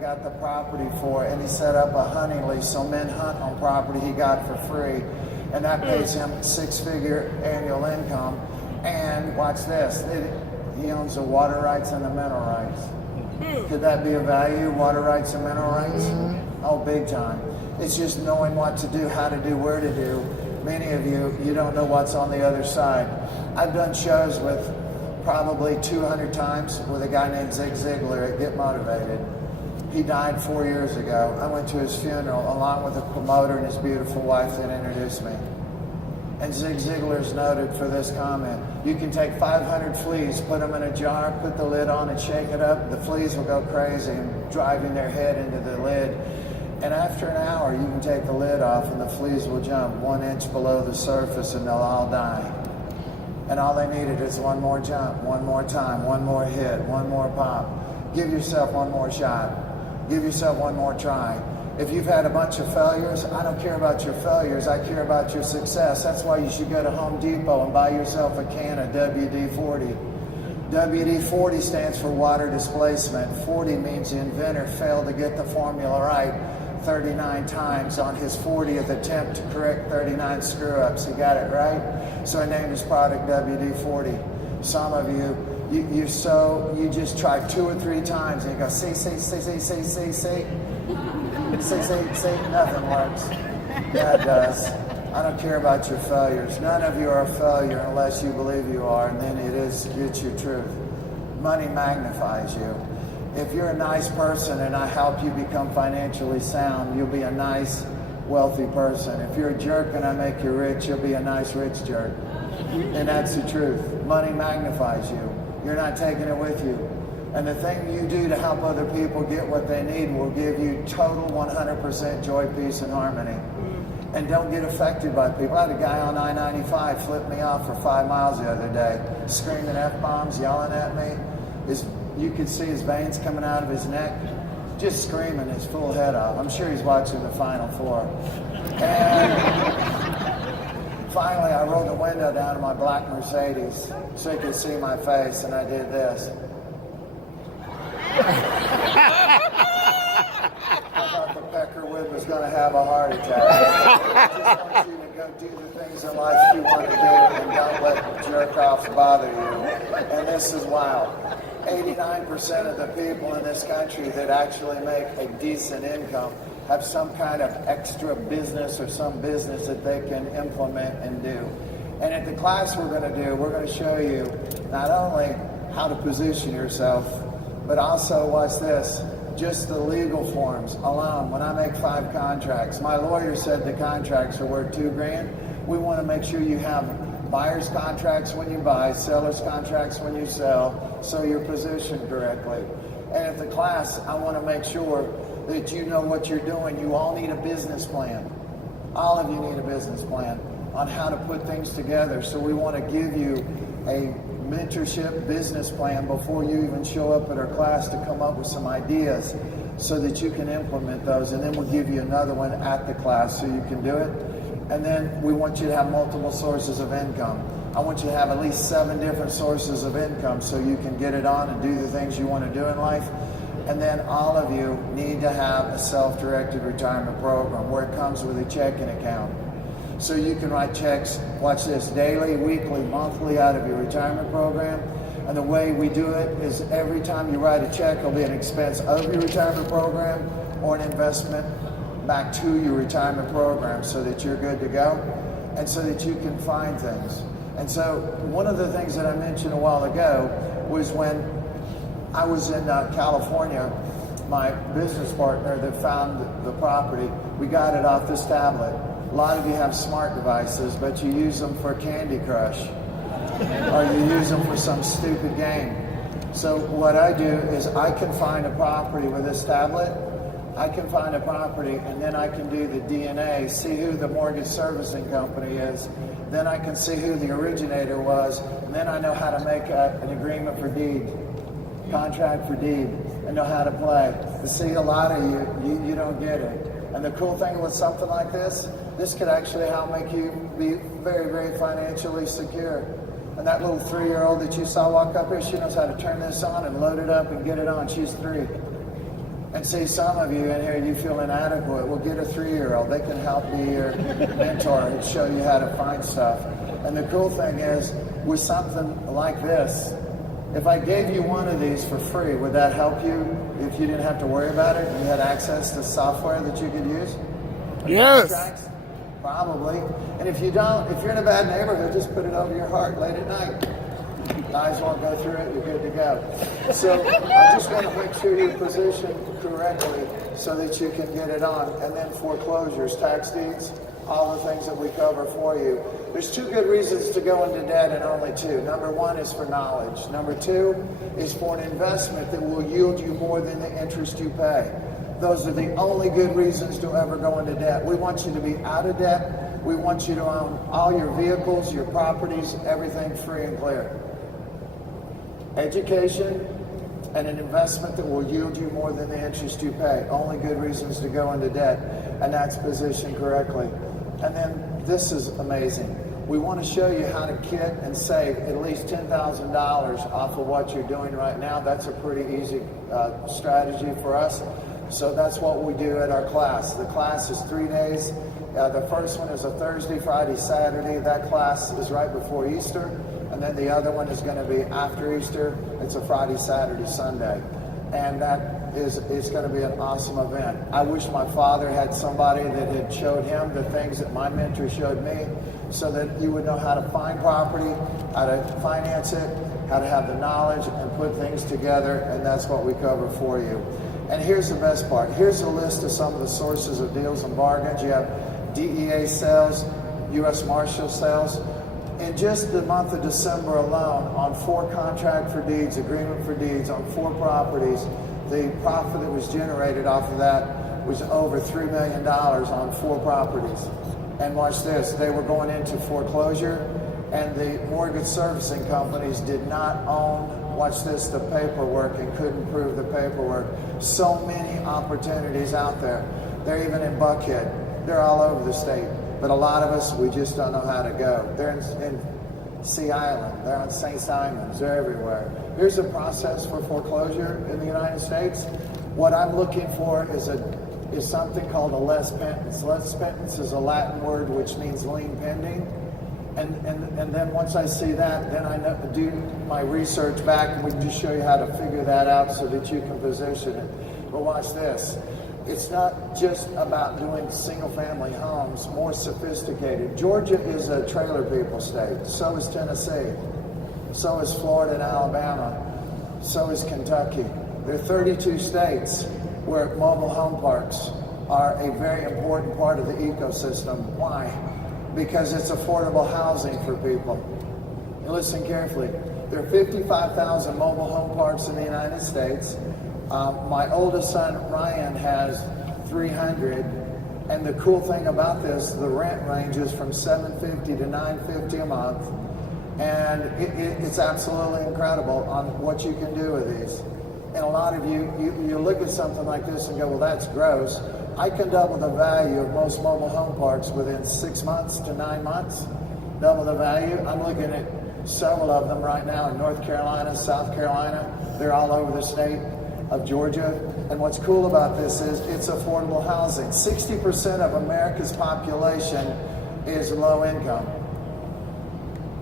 got the property for, and he set up a hunting lease so men hunt on property he got for free, and that pays him six-figure annual income. And watch this, he owns the water rights and the mineral rights. Could that be a value, water rights and mineral rights? Oh, big time. It's just knowing what to do, how to do, where to do. Many of you don't know what's on the other side. I've done shows with probably 200 times with a guy named Zig Ziglar at Get Motivated. He died 4 years ago. I went to his funeral along with a promoter and his beautiful wife that introduced me. And Zig Ziglar's noted for this comment. You can take 500 fleas, put them in a jar, put the lid on and shake it up. The fleas will go crazy and driving their head into the lid. And after an hour, you can take the lid off and the fleas will jump 1 inch below the surface and they'll all die. And all they needed is one more jump, one more time, one more hit, one more pop. Give yourself one more shot. Give yourself one more try. If you've had a bunch of failures, I don't care about your failures, I care about your success. That's why you should go to Home Depot and buy yourself a can of WD-40. WD-40 stands for water displacement. 40 means the inventor failed to get the formula right 39 times on his 40th attempt to correct 39 screw-ups. He got it right, so I named his product WD-40. Some of you just try 2 or 3 times and you go, see, nothing works. That does. I don't care about your failures. None of you are a failure unless you believe you are, and then it's your truth. Money magnifies you. If you're a nice person and I help you become financially sound, you'll be a nice, wealthy person. If you're a jerk and I make you rich, you'll be a nice, rich jerk. And that's the truth. Money magnifies you. You're not taking it with you. And the thing you do to help other people get what they need will give you total 100% joy, peace, and harmony. And don't get affected by people. I had a guy on I-95 flip me off for 5 miles the other day, screaming F-bombs, yelling at me. You could see his veins coming out of his neck, just screaming his full head off. I'm sure he's watching the Final Four. And finally, I rolled the window down to my black Mercedes so he could see my face, and I did this. I thought the Peckerwood was going to have a heart attack. I just want you to go do the things in life you want to do and don't let jerk-offs bother you. And this is wild. 89% of the people in this country that actually make a decent income have some kind of extra business or some business that they can implement and do. And at the class we're going to do, we're going to show you not only how to position yourself, but also, watch this, just the legal forms alone. When I make 5 contracts, my lawyer said the contracts are worth $2,000. We want to make sure you have buyer's contracts when you buy, seller's contracts when you sell, so you're positioned correctly. And at the class, I want to make sure that you know what you're doing. You all need a business plan. All of you need a business plan on how to put things together. So we want to give you a mentorship business plan before you even show up at our class to come up with some ideas so that you can implement those. And then we'll give you another one at the class so you can do it. And then we want you to have multiple sources of income. I want you to have at least 7 different sources of income so you can get it on and do the things you want to do in life. And then all of you need to have a self-directed retirement program where it comes with a checking account. So you can write checks, watch this, daily, weekly, monthly out of your retirement program. And the way we do it is every time you write a check, it'll be an expense of your retirement program or an investment back to your retirement program so that you're good to go and so that you can find things. And so one of the things that I mentioned a while ago was when I was in California, my business partner that found the property, we got it off this tablet. A lot of you have smart devices, but you use them for Candy Crush or you use them for some stupid game. So what I do is I can find a property with this tablet. I can find a property and then I can do the DNA, see who the mortgage servicing company is. Then I can see who the originator was. And then I know how to make an agreement for deed, contract for deed, and know how to play. But see, a lot of you don't get it. And the cool thing with something like this could actually help make you be very, very financially secure. And that little 3-year-old that you saw walk up here, she knows how to turn this on and load it up and get it on. She's 3. And see, some of you in here, you feel inadequate. Well, get a 3-year-old. They can help be your mentor and show you how to find stuff. And the cool thing is, with something like this, if I gave you one of these for free, would that help you if you didn't have to worry about it and you had access to software that you could use? Yes. Contracts? Probably. And if you don't, if you're in a bad neighborhood, just put it over your heart late at night. Eyes won't go through it, you're good to go. So I just want to make sure you're positioned correctly so that you can get it on. And then foreclosures, tax deeds, all the things that we cover for you. There's 2 good reasons to go into debt and only 2. Number 1 is for knowledge. Number 2 is for an investment that will yield you more than the interest you pay. Those are the only good reasons to ever go into debt. We want you to be out of debt. We want you to own all your vehicles, your properties, everything free and clear. Education and an investment that will yield you more than the interest you pay. Only good reasons to go into debt, and that's positioned correctly. And then this is amazing. We want to show you how to get and save at least $10,000 off of what you're doing right now. That's a pretty easy strategy for us. So that's what we do at our class. The class is 3 days. The first one is a Thursday, Friday, Saturday. That class is right before Easter. And then the other one is going to be after Easter. It's a Friday, Saturday, Sunday. And that is going to be an awesome event. I wish my father had somebody that had showed him the things that my mentor showed me, so that you would know how to find property, how to finance it, how to have the knowledge and put things together, and that's what we cover for you. And here's the best part. Here's a list of some of the sources of deals and bargains. You have DEA sales, U.S. Marshal sales. In just the month of December alone, on 4 contract for deeds, agreement for deeds, on 4 properties, the profit that was generated off of that was over $3 million on 4 properties. And watch this, they were going into foreclosure, and the mortgage servicing companies did not own, watch this, the paperwork, and couldn't prove the paperwork. So many opportunities out there. They're even in Buckhead. They're all over the state. But a lot of us, we just don't know how to go. They're in Sea Island, they're on St. Simons, they're everywhere. Here's a process for foreclosure in the United States. What I'm looking for is something called a les pentens. Les pentens is a Latin word which means lien pending. And then once I see that, then I do my research back, and we can just show you how to figure that out so that you can position it. But watch this. It's not just about doing single-family homes, more sophisticated. Georgia is a trailer people state. So is Tennessee. So is Florida and Alabama. So is Kentucky. There are 32 states where mobile home parks are a very important part of the ecosystem. Why? Because it's affordable housing for people. And listen carefully. There are 55,000 mobile home parks in the United States. My oldest son, Ryan, has 300, and the cool thing about this, the rent ranges from $750 to $950 a month, and it's absolutely incredible on what you can do with these. And a lot of you look at something like this and go, well, that's gross. I can double the value of most mobile home parks within 6 months to 9 months. Double the value. I'm looking at several of them right now in North Carolina, South Carolina. They're all over the state of Georgia. And what's cool about this is it's affordable housing. 60% of America's population is low income.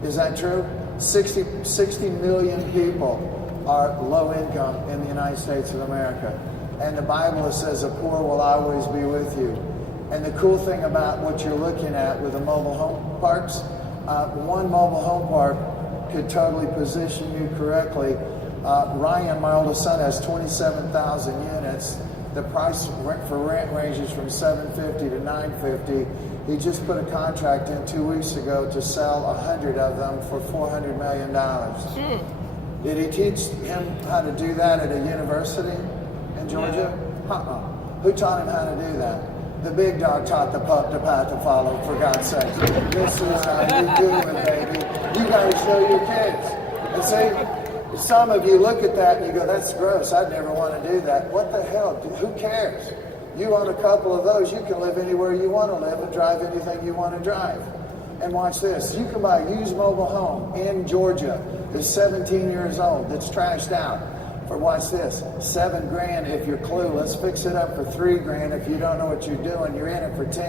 Is that true? 60 million people are low income in the United States of America. And the Bible says the poor will always be with you. And the cool thing about what you're looking at with the mobile home parks, one mobile home park could totally position you correctly. Ryan, my oldest son, has 27,000 units. The price for rent ranges from $750 to $950. He just put a contract in 2 weeks ago to sell 100 of them for $400 million. Did he teach him how to do that at a university in Georgia? Who taught him how to do that? The big dog taught the pup the path to follow, for God's sake. This is how you do it, baby. You got to show your kids. And see, some of you look at that and you go, that's gross. I'd never want to do that. What the hell? Who cares? You own a couple of those, you can live anywhere you want to live and drive anything you want to drive. And watch this. You can buy a used mobile home in Georgia that's 17 years old, that's trashed out, for, watch this, $7,000 if you're clueless. Fix it up for $3,000 if you don't know what you're doing. You're in it for 10.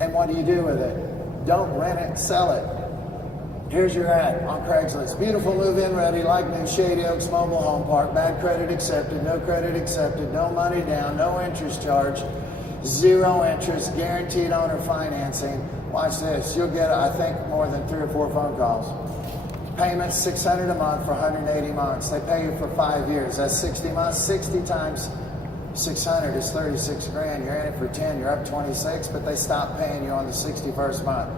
And what do you do with it? Don't rent it, sell it. Here's your ad on Craigslist. Beautiful move-in ready, like new, Shady Oaks Mobile Home Park. Bad credit accepted, no credit accepted, no money down, no interest charge, 0 interest, guaranteed owner financing. Watch this. You'll get, I think, more than 3 or 4 phone calls. Payments $600 a month for 180 months. They pay you for 5 years. That's 60 months. 60 times 600 is 36 grand. You're in it for 10. You're up 26, but they stop paying you on the 61st month.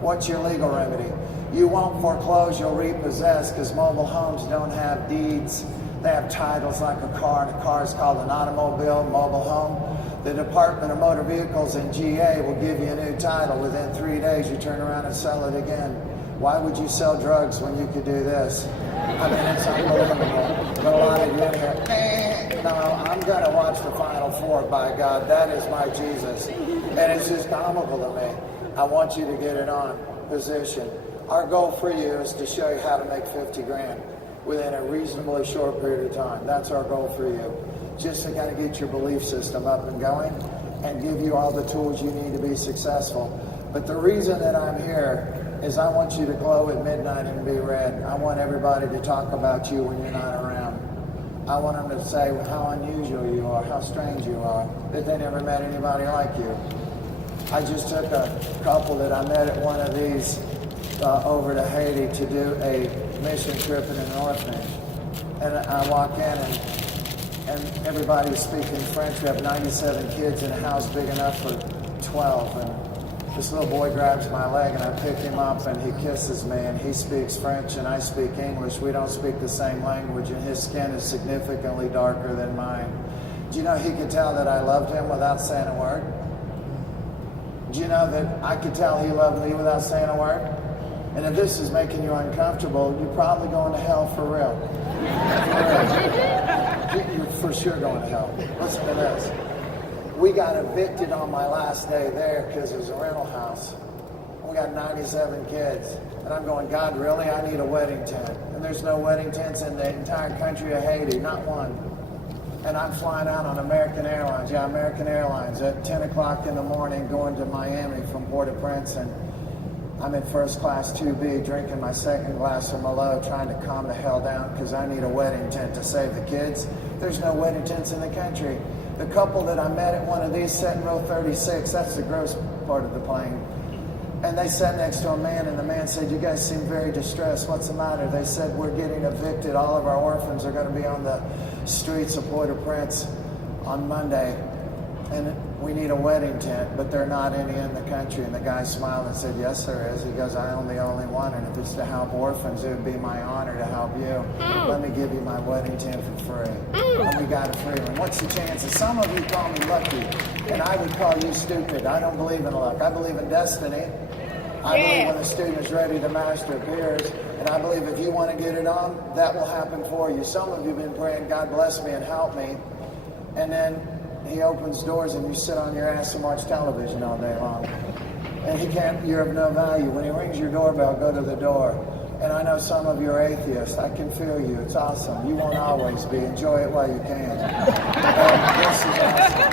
What's your legal remedy? You won't foreclose, you'll repossess, because mobile homes don't have deeds. They have titles like a car, and a car is called an automobile, mobile home. The Department of Motor Vehicles in GA will give you a new title. Within 3 days, you turn around and sell it again. Why would you sell drugs when you could do this? I mean, it's unbelievable. But a lot of you in here, no, I'm going to watch the Final Four, by God. That is my Jesus. And it's just comical to me. I want you to get it on position. Our goal for you is to show you how to make 50 grand within a reasonably short period of time. That's our goal for you. Just to kind of get your belief system up and going and give you all the tools you need to be successful. But the reason that I'm here is I want you to glow at midnight and be red. I want everybody to talk about you when you're not around. I want them to say how unusual you are, how strange you are, that they never met anybody like you. I just took a couple that I met at one of these over to Haiti to do a mission trip in an orphanage. And I walk in and everybody was speaking French. We have 97 kids in a house big enough for 12. And this little boy grabs my leg and I pick him up and he kisses me and he speaks French and I speak English. We don't speak the same language and his skin is significantly darker than mine. Do you know he could tell that I loved him without saying a word? Do you know that I could tell he loved me without saying a word? And if this is making you uncomfortable, you're probably going to hell for real. For real. You're for sure going to hell. Listen to this. We got evicted on my last day there because it was a rental house. We got 97 kids. And I'm going, God, really? I need a wedding tent. And there's no wedding tents in the entire country of Haiti, not one. And I'm flying out on American Airlines. Yeah, American Airlines at 10 o'clock in the morning going to Miami from Port-au-Prince. And I'm in first class 2B drinking my second glass of Merlot trying to calm the hell down because I need a wedding tent to save the kids. There's no wedding tents in the country. The couple that I met at one of these sat in row 36. That's the gross part of the plane. And they sat next to a man and the man said, you guys seem very distressed. What's the matter? They said, we're getting evicted. All of our orphans are going to be on the streets of Port-au-Prince on Monday. And we need a wedding tent, but there are not any in the country. And the guy smiled and said, yes, there is. He goes, I am the only one. And if it's to help orphans, it would be my honor to help you. Let me give you my wedding tent for free. And we got it free. And what's the chances? Some of you call me lucky, and I would call you stupid. I don't believe in luck. I believe in destiny. I believe when the student is ready, the master appears. And I believe if you want to get it on, that will happen for you. Some of you have been praying, God bless me and help me. And then he opens doors and you sit on your ass and watch television all day long. And he can't, you're of no value. When he rings your doorbell, go to the door. And I know some of you are atheists. I can feel you. It's awesome. You won't always be. Enjoy it while you can. And this is awesome.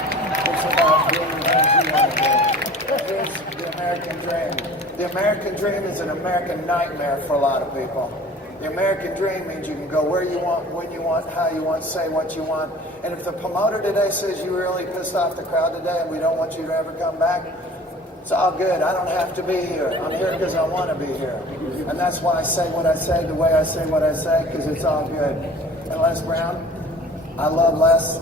It's about doing the things you want to do. Here's the American dream. The American dream is an American nightmare for a lot of people. The American dream means you can go where you want, when you want, how you want, say what you want. And if the promoter today says you really pissed off the crowd today and we don't want you to ever come back, it's all good. I don't have to be here. I'm here because I want to be here. And that's why I say what I say, the way I say what I say, because it's all good. And Les Brown, I love Les.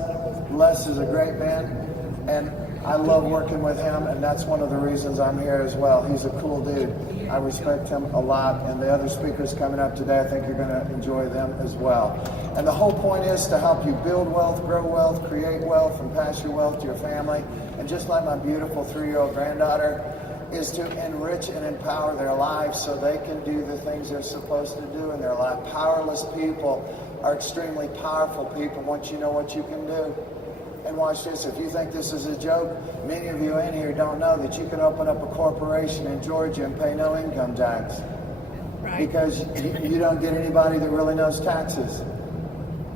Les is a great man. And I love working with him, and that's one of the reasons I'm here as well. He's a cool dude. I respect him a lot, and the other speakers coming up today, I think you're going to enjoy them as well. And the whole point is to help you build wealth, grow wealth, create wealth, and pass your wealth to your family. And just like my beautiful 3-year-old granddaughter, is to enrich and empower their lives so they can do the things they're supposed to do in their life. Powerless people are extremely powerful people once you know what you can do. And watch this, if you think this is a joke, many of you in here don't know that you can open up a corporation in Georgia and pay no income tax. Right. Because you don't get anybody that really knows taxes.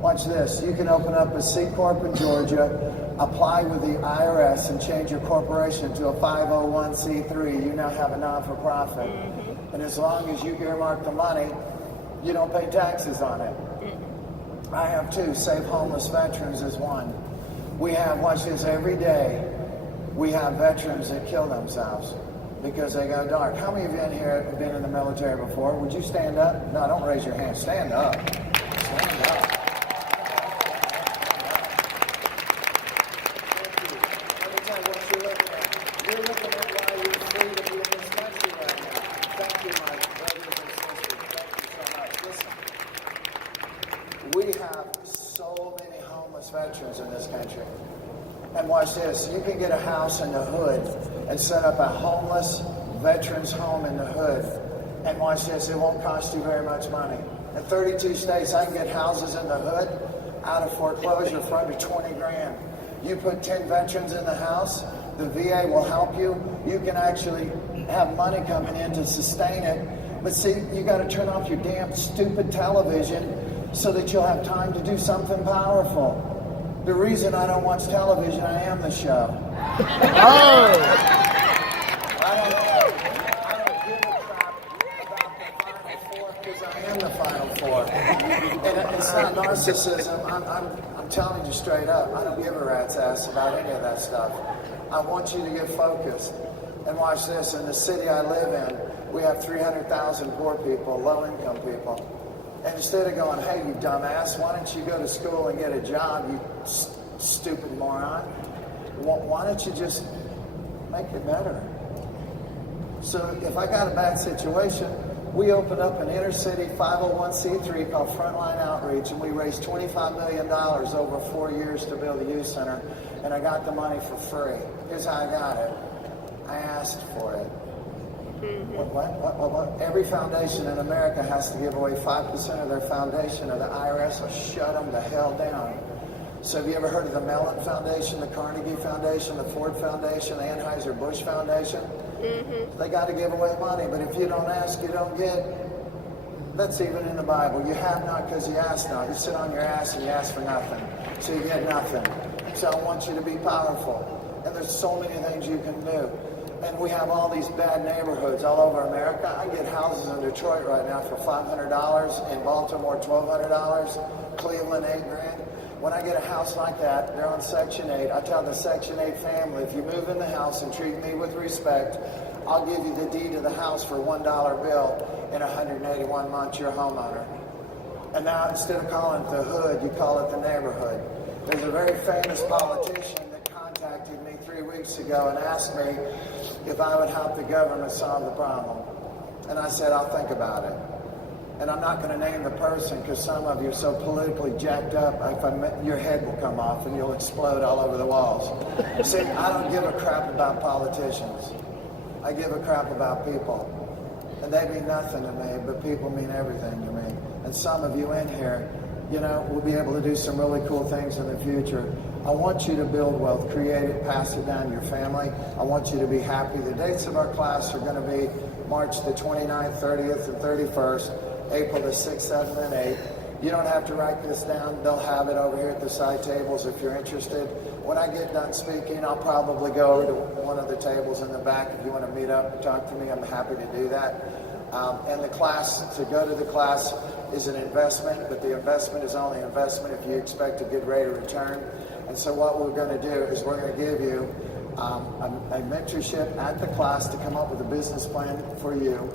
Watch this. You can open up a C Corp in Georgia, apply with the IRS, and change your corporation to a 501c3. You now have a non-for-profit. And as long as you earmark the money, you don't pay taxes on it. I have two. Save Homeless Veterans is one. We have, watch this, every day, we have veterans that kill themselves because they go dark. How many of you in here have been in the military before? Would you stand up? No, don't raise your hand. Stand up. Stand up. We have so many homeless veterans in this country. And watch this, you can get a house in the hood and set up a homeless veterans home in the hood. And watch this, it won't cost you very much money. In 32 states, I can get houses in the hood out of foreclosure for under 20 grand. You put 10 veterans in the house, the VA will help you. You can actually have money coming in to sustain it. But see, you got to turn off your damn stupid television so that you'll have time to do something powerful. The reason I don't watch television, I am the show. I don't give a crap about the Final Four because I am the Final Four. And it's not narcissism. I'm telling you straight up. I don't give a rat's ass about any of that stuff. I want you to get focused. And watch this. In the city I live in, we have 300,000 poor people, low-income people. And instead of going, hey, you dumbass, why don't you go to school and get a job, you stupid moron? Why don't you just make it better? So if I got a bad situation, we opened up an inner city 501c3 called Frontline Outreach, and we raised $25 million over 4 years to build a youth center, and I got the money for free. Here's how I got it. I asked for it. What? Every foundation in America has to give away 5% of their foundation, or the IRS will shut them the hell down. So have you ever heard of the Mellon Foundation, the Carnegie Foundation, the Ford Foundation, the Anheuser-Busch Foundation? They got to give away money, but if you don't ask, you don't get. That's even in the Bible. You have not because you ask not. You sit on your ass and you ask for nothing, so you get nothing. So I want you to be powerful, and there's so many things you can do. And we have all these bad neighborhoods all over America. I get houses in Detroit right now for $500, in Baltimore $1,200, Cleveland $8,000. When I get a house like that, they're on Section 8. I tell the Section 8 family, if you move in the house and treat me with respect, I'll give you the deed to the house for $1 bill. In 181 months, you're a homeowner. And now instead of calling it the hood, you call it the neighborhood. There's a very famous politician that contacted me 3 weeks ago and asked me if I would help the government solve the problem. And I said, I'll think about it. And I'm not going to name the person because some of you are so politically jacked up, your head will come off and you'll explode all over the walls. See, I don't give a crap about politicians. I give a crap about people. And they mean nothing to me, but people mean everything to me. And some of you in here, you know, we'll be able to do some really cool things in the future. I want you to build wealth, create it, pass it down to your family. I want you to be happy. The dates of our class are going to be March the 29th, 30th, and 31st, April the 6th, 7th, and 8th. You don't have to write this down. They'll have it over here at the side tables if you're interested. When I get done speaking, I'll probably go over to one of the tables in the back. If you want to meet up and talk to me, I'm happy to do that. And the class, to go to the class is an investment, but the investment is only an investment if you expect a good rate of return. And so what we're going to do is we're going to give you a mentorship at the class to come up with a business plan for you.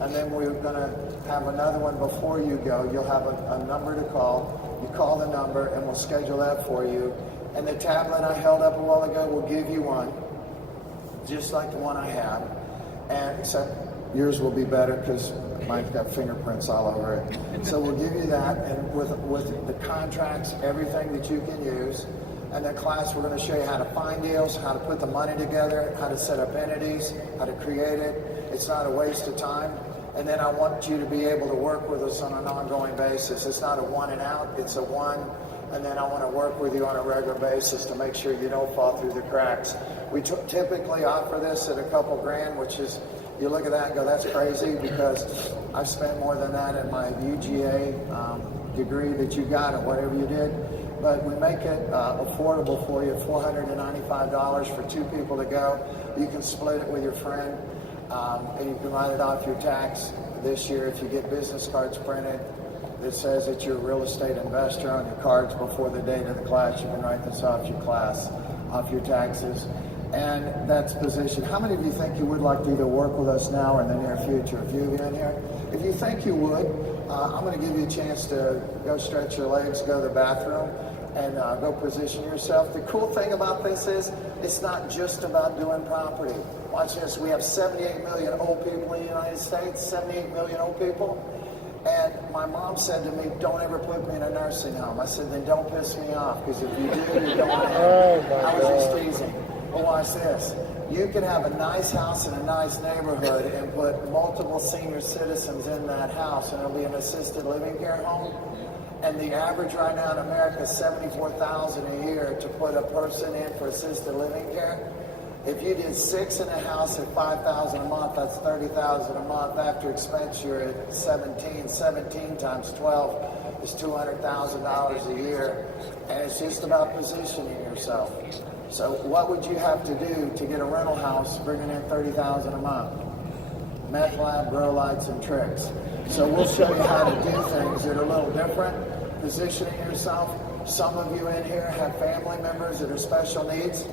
And then we're going to have another one before you go. You'll have a number to call. You call the number and we'll schedule that for you. And the tablet I held up a while ago will give you one, just like the one I have. And except yours will be better because mine's got fingerprints all over it. So we'll give you that, and with the contracts, everything that you can use. And then class, we're going to show you how to find deals, how to put the money together, how to set up entities, how to create it. It's not a waste of time. And then I want you to be able to work with us on an ongoing basis. It's not a one and out, it's a one. And then I want to work with you on a regular basis to make sure you don't fall through the cracks. We typically offer this at a couple grand, which is, you look at that and go, that's crazy, because I've spent more than that in my UGA degree that you got or whatever you did. But we make it affordable for you, $495 for 2 people to go. You can split it with your friend, and you can write it off your tax this year if you get business cards printed that says that you're a real estate investor on your cards before the date of the class. You can write this off your class, off your taxes. And that's position. How many of you think you would like to either work with us now or in the near future? If you've been here, if you think you would, I'm going to give you a chance to go stretch your legs, go to the bathroom, and go position yourself. The cool thing about this is it's not just about doing property. Watch this. We have 78 million old people in the United States, 78 million old people. And my mom said to me, don't ever put me in a nursing home. I said, then don't piss me off, because if you do, you're going in. I was just teasing. But watch this. You can have a nice house in a nice neighborhood and put multiple senior citizens in that house, and it'll be an assisted living care home. And the average right now in America is $74,000 a year to put a person in for assisted living care. If you did 6 in a house at $5,000 a month, that's $30,000 a month. After expense, you're at 17. 17 times 12 is $200,000 a year. And it's just about positioning yourself. So what would you have to do to get a rental house bringing in $30,000 a month? Meth lab, grow lights, and tricks. So we'll show you how to do things that are a little different. Positioning yourself. Some of you in here have family members that are special needs.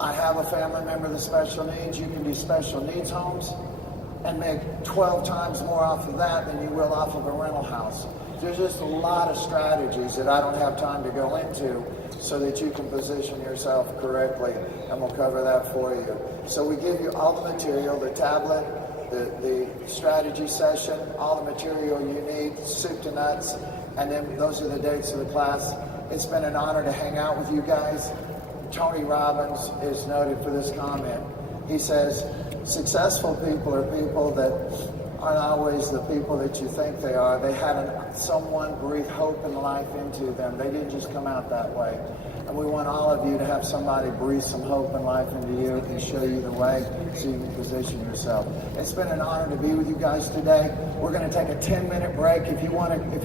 I have a family member with special needs. You can do special needs homes and make 12 times more off of that than you will off of a rental house. There's just a lot of strategies that I don't have time to go into so that you can position yourself correctly, and we'll cover that for you. So we give you all the material, the tablet, the strategy session, all the material you need, soup to nuts, and then those are the dates of the class. It's been an honor to hang out with you guys. Tony Robbins is noted for this comment. He says, successful people are people that aren't always the people that you think they are. They had someone breathe hope and life into them. They didn't just come out that way. And we want all of you to have somebody breathe some hope and life into you and show you the way so you can position yourself. It's been an honor to be with you guys today. We're going to take a 10-minute break. If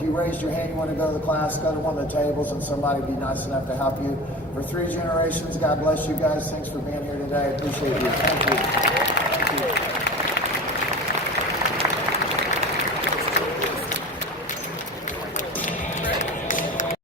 you raised your hand, you want to go to the class, go to one of the tables and somebody be nice enough to help you. For 3 generations, God bless you guys. Thanks for being here today. I appreciate you. Thank you. Thank you.